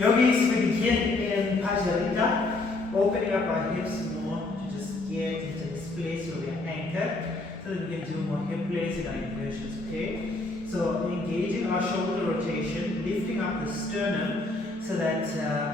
Yogis, we begin in Pajarita, opening up our hips more to just get into this place where we are anchored, so that we can do more hip raises in our inversions, okay? So engaging our shoulder rotation, lifting up the sternum, so that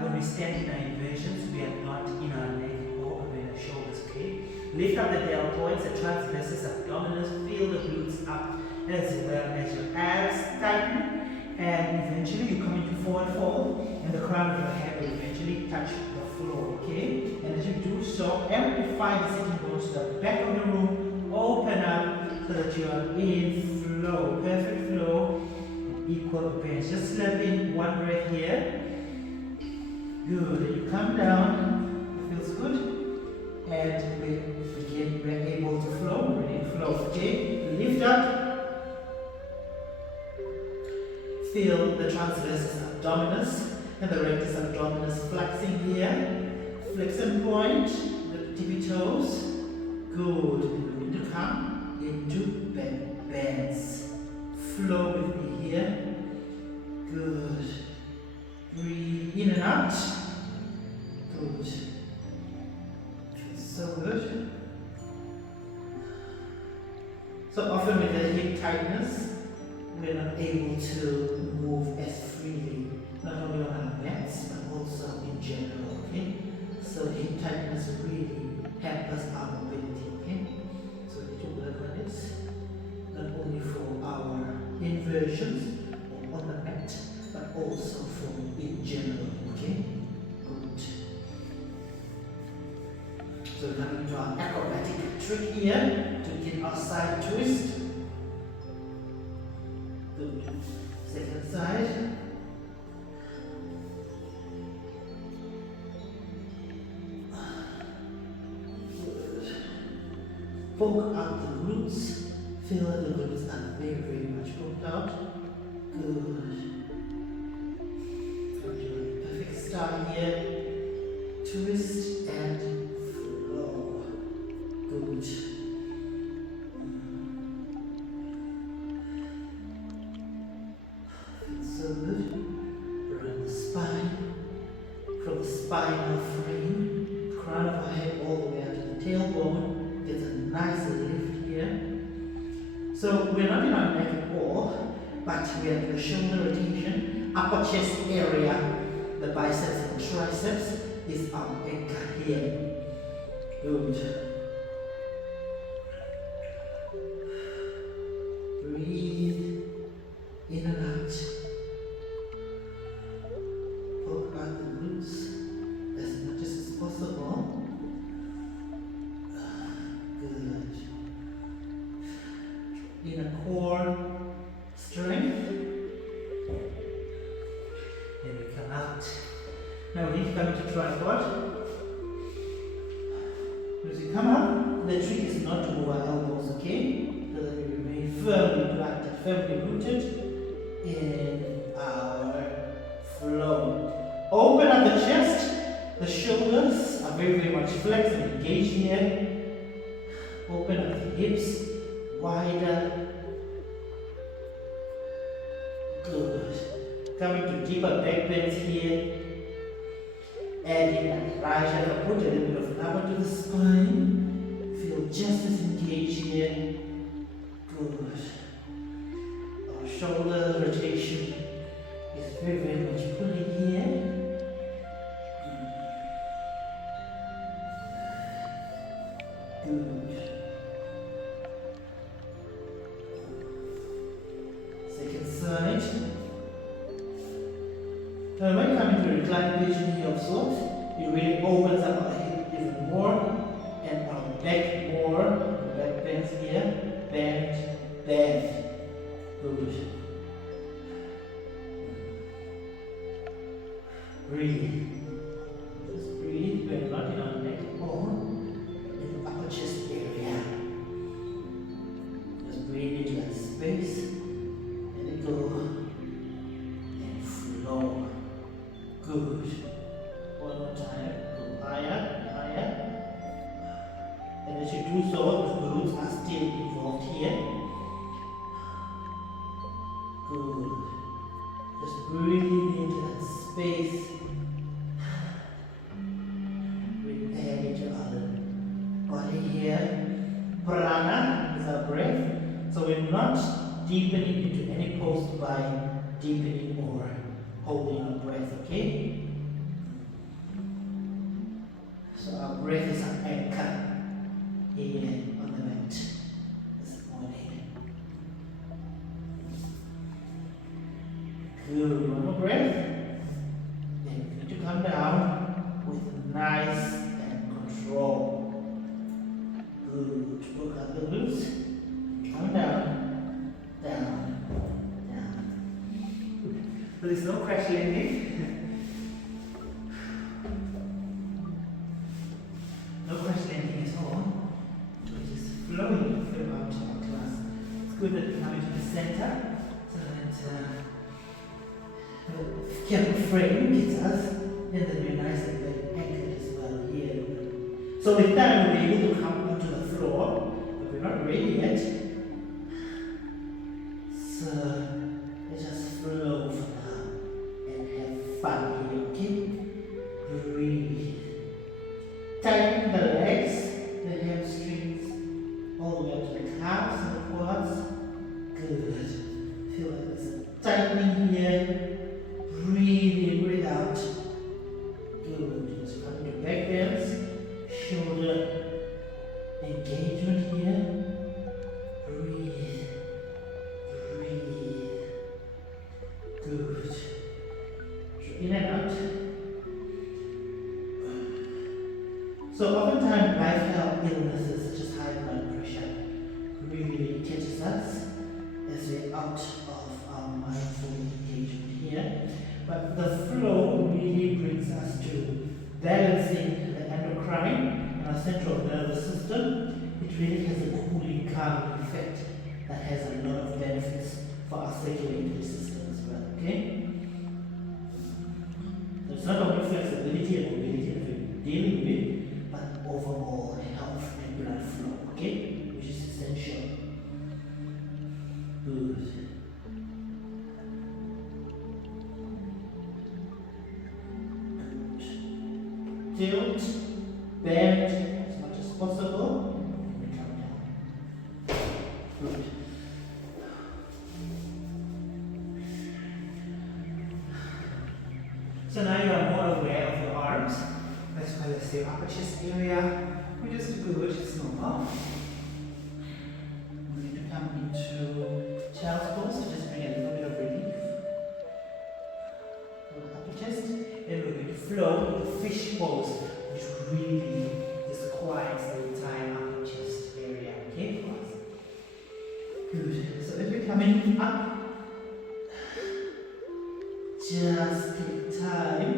when we stand in our inversions, we are not in our neck or in our shoulders, okay? Lift up the deltoids, the transversus abdominis, feel the glutes up as well as your abs tighten. And eventually you come into forward fold and the crown of your head will eventually touch the floor, okay? And as you do so, amplify the sitting bones to the back of the room, open up so that you are in flow, perfect flow, equal balance. Just slip in one breath here. Good, and you come down, it feels good. And we're able to flow, we're in flow, okay? Lift up. Feel the transversus abdominis and the rectus abdominis flexing here. Flexion point, the tippy toes. Good. And we need to come into bends. Flow with me here. Good. Breathe in and out. Good. Feels so good. So often with the hip tightness, we're not able to move as freely, not only on our mats, but also in general, okay? So hip tightness really hampers our mobility, okay? So we need to work on it, not only for our inversions or on the mat, but also for in general, okay? Good. So we're coming to our acrobatic trick here to get our side twist. Good. Second side. Good. Poke out the glutes. Feel that the glutes are very, very much poked out. Good. Perfect start here. Twist and flow. Good. So good. Around the spine, from the spinal frame, crown of our head all the way up to the tailbone. Gets a nice lift here. So we're not in our neck at all, but we are in the shoulder rotation, upper chest area. The biceps and triceps is our anchor here. Good. Breathe in and out. Poke out the glutes as much as possible. Good. Inner core strength. Then we come out. Now we need to come into tripod. As we come up, the trick is not to move our elbows, okay? So that we remain firmly planted, firmly rooted in our flow. Open up the chest. The shoulders are very, very much flexed and engaged here. Open up the hips wider. Good. Coming to deeper back bends here. Adding that right hand, put a little bit of rubber to the spine. Feel just as engaged here. Good. Our shoulder rotation is very, very much pulling here. Good. Second side. Now when you come into reclined position here of sorts, it really opens up our hip even more and our back more. Back bends here. Bend, bend. Good. Breathe. Just breathe. We're not in our neck or in the upper chest area. Just breathe into that space. Let it go. And flow. Good. One more time. Go higher, higher. And as you do so, the glutes are still involved here. Good. Just breathe into that space. So we're not deepening into any pose by deepening or holding our breath, okay? So our breath is our anchor here on the mat this morning. Good, one more breath. Then we need to come down with nice and control. Good, work out the glutes. Come down, down, down. So there's no crash landing. No crash landing at all. We're just flowing throughout our class. It's good that we come into the center so that camera frame gets us, and then we're nice and very anchored as well here. So with that we'll be able to come onto the floor, but we're not ready yet. So let's just flow for now and have fun here, okay? Breathe. Tighten the legs, the hamstrings, all the way up to the calves and the quads. Good. Feel like there's a tightening here. Breathe in, breathe out. Good. Just come into back bends, shoulder engagement here. Breathe. Breathe. Good. So in and out. So oftentimes lifestyle illnesses such as high blood pressure really catches us as we're out of our mindful engagement here. But the flow really brings us to balancing the endocrine and our central nervous system. It really has a cooling, calming effect that has a lot of benefits for our circulatory system as well, okay? So it's not only flexibility and mobility that we're dealing with, but overall health and blood flow, okay? Which is essential. Good. Tilt, bend as much as possible, and we come down. Good. So now you are more aware of your arms. That's why let's say upper chest area, which is good, it's normal. We need to come into child's pose, so just bring a little bit of relief. Upper chest, and we're going to flow into fish pose, which really just quiets the entire upper chest area. Okay, for us. Good. So if you're coming up, just take time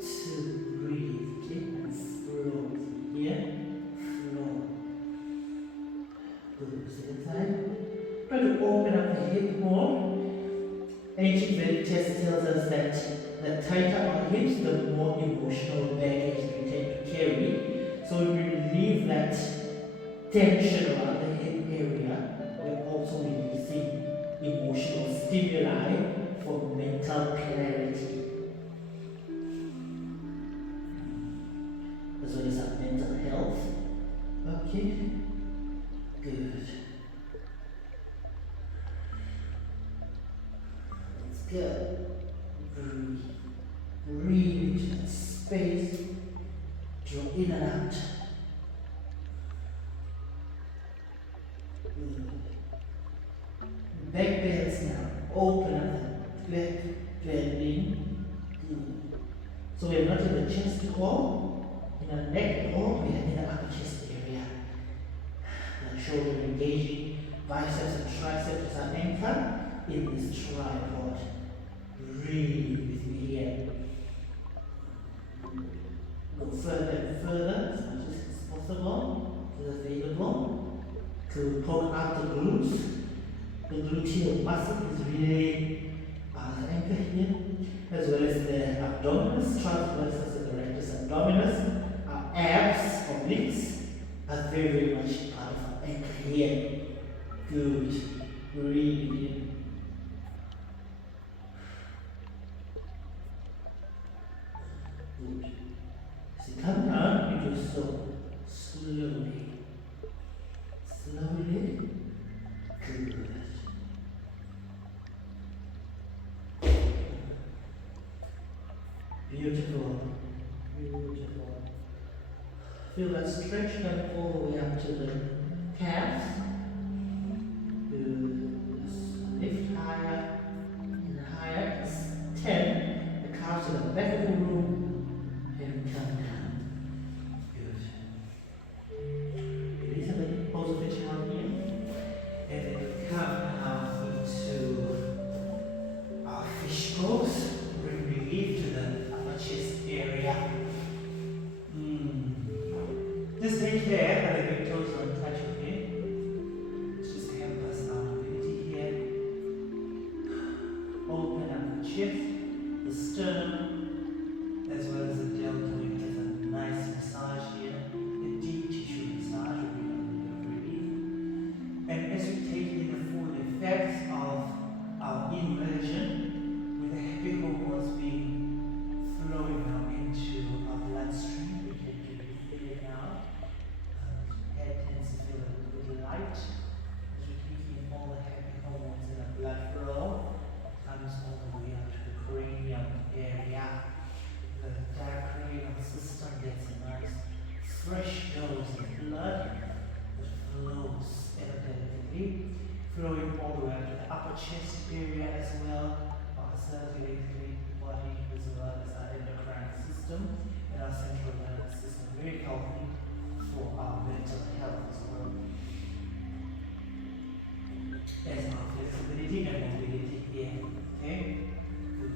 to breathe, okay, and flow here, flow. Good. Second side. Try to open up the hip more. Ancient Vedic test tells us that the tighter our hips, the more emotional baggage we tend to carry. So if we relieve that tension around the hip area, we're also releasing emotional stimuli for mental clarity, as well as our mental health. Okay, good. Let's go. Breathe. Breathe into that space. Draw in and out. Good. Back bends now. Open up the back bending. Good. So we are not in the chest at all, in our neck at all, we are in the upper chest area. The shoulder engaging, biceps and triceps as our anchor in this tripod. Breathe with me here. Go further and further as much as it's possible, as available, to poke out the glutes. The gluteal muscle is really the anchor here, as well as the abdominis, transversus and the rectus abdominis. Our abs, obliques, are very, very much part of our anchor here. Good. Breathe in. Good. As you come down, you do so slowly. Slowly. Good. Beautiful. Beautiful. Feel that stretch going all the way up to the calves. Good. Just lift higher and higher. 10. The calves to the back of the room and come down. Good. Release a bit. Pose of the child here. And then we come now into our fish pose. Bring relief to the upper chest area. Just take care that the big toes don't touch, okay? Just help us our mobility here. Open up the chest, the sternum, as well as the deltoid. There's a nice massage here, a deep tissue massage will be a bit of relief. And as we take in the full effects of our inversion, with the happy hormones being flowing now into our bloodstream, we can really feel it now. Head tends to feel a little light as we take in all the happy hormones in our blood flow. Comes all the way up to the cranium area. The diaphragm system gets a nice fresh dose of blood that flows energetically, flowing all the way up to the upper chest area as well, our circulatory body as well as our endocrine system and our central nervous system. Very healthy for our mental health as well. There's our flexibility and mobility here. Okay? Good.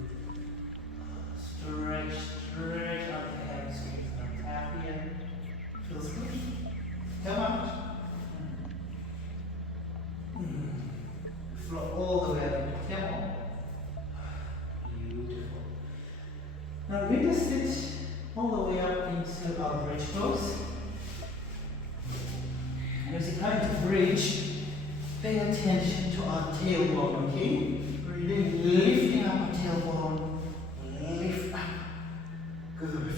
Stretch out the hamstrings and calf here. Feels good. Come out. Flow all the way up. Come on. Beautiful. Now we just sit all the way up into our bridge pose. As you come to bridge, pay attention to our tailbone, okay? Really lifting up our tailbone. Lift up. Good.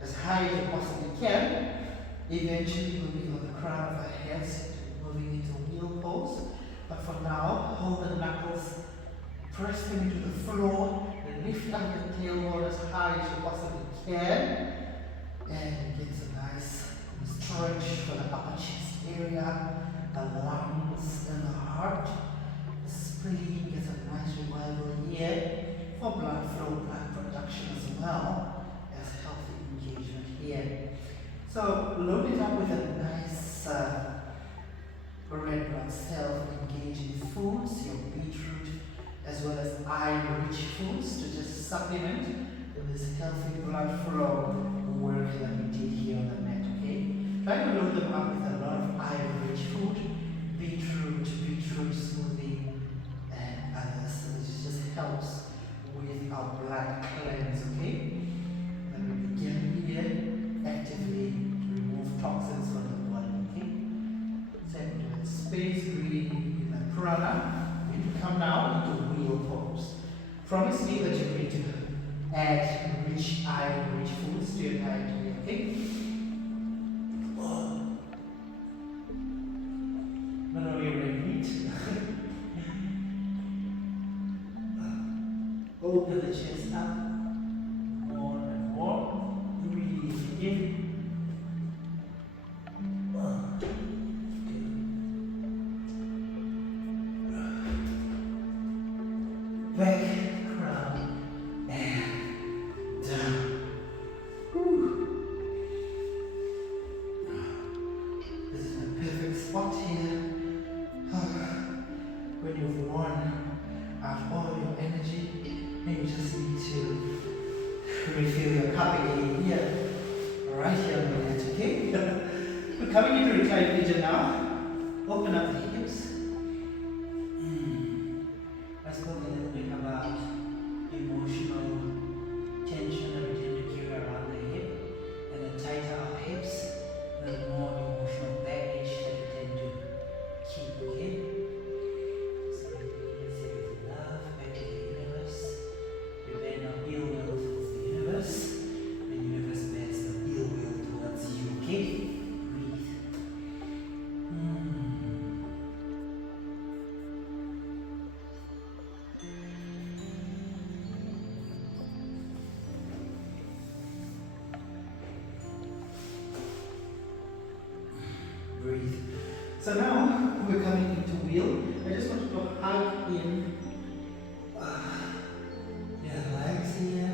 As high as you possibly can. Eventually we'll be on the crown of our heads, moving into wheel pose. But for now, hold the knuckles, press them into the floor, and lift up the tailbone as high as you possibly can. And get a nice stretch for the upper chest area, the lungs and the heart. The spleen gets a nice revival here for blood flow, blood production as well as healthy engagement here. So load it up with a nice red blood cell engaging foods, your beetroot as well as iron-rich foods to just supplement with this healthy blood flow work that we did here on the mat, okay? Try to load them up with a lot of iron-rich food, beetroot smoothie, and others. So this just helps with our blood cleanse, okay? Then we begin here actively to remove toxins from the body, okay? Second, space breathing in the prana. We come now into wheel pose. Promise me that you're going to add rich iron-rich foods to your diet today, okay? Not only red meat. Open the chest up. More and more. Release in. Back, crown, and down. This is a perfect spot here. When you've worn out all your energy, and you just need to refill your cup again here. Right here on the mat, okay? We're coming into reclined pigeon now. Open up the hips. Let's talk a little bit about emotional tension that we tend to carry around the hip. And the tighter our hips, the more emotional baggage that we tend to keep, okay? So we say with love back to the universe. We bear no ill will towards the universe. The universe bears no ill will towards you, okay? Breathe. So now we're coming into wheel. I just want you to hug in your legs here.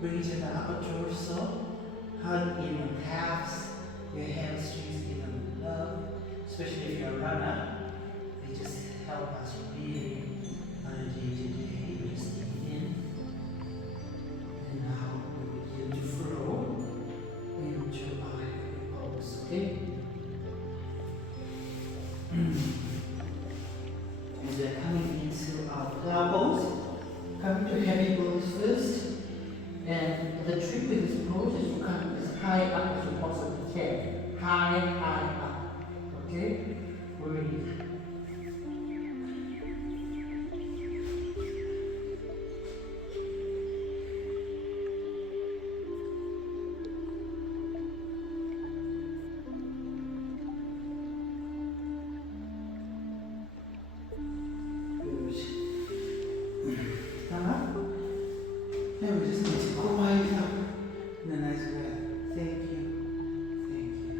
Bring it to the upper torso. Hug in your calves, your hamstrings, give them love. Especially if you're a runner, they just help us really on a day-to-day. We just dig in. And now we begin to flow into our heavy pose, okay? As we're coming into our plow pose, come to heavy pose first. And the trick with this pose is to come as high up as you possibly can. High up. Okay? Breathe. Now we're just going to quiet up in a nice breath. Thank you. Thank you.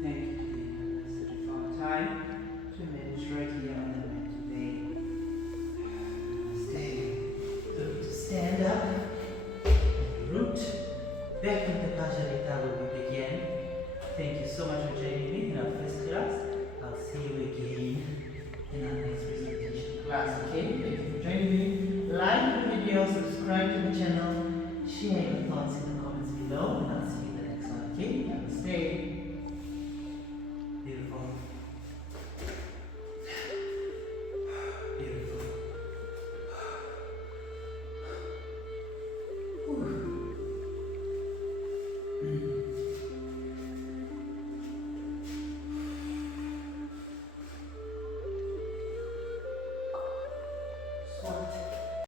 Thank you for taking our time. 2 minutes right here on the mat today. Stay. Good. Stand up. Root. Back into Pajarita where we begin. Thank you so much for joining me in our first class. I'll see you again in our next presentation class. Okay? Thank you for joining me. Like the video, subscribe to the channel, share your thoughts in the comments below, and I'll see you in the next one, okay? Namaste.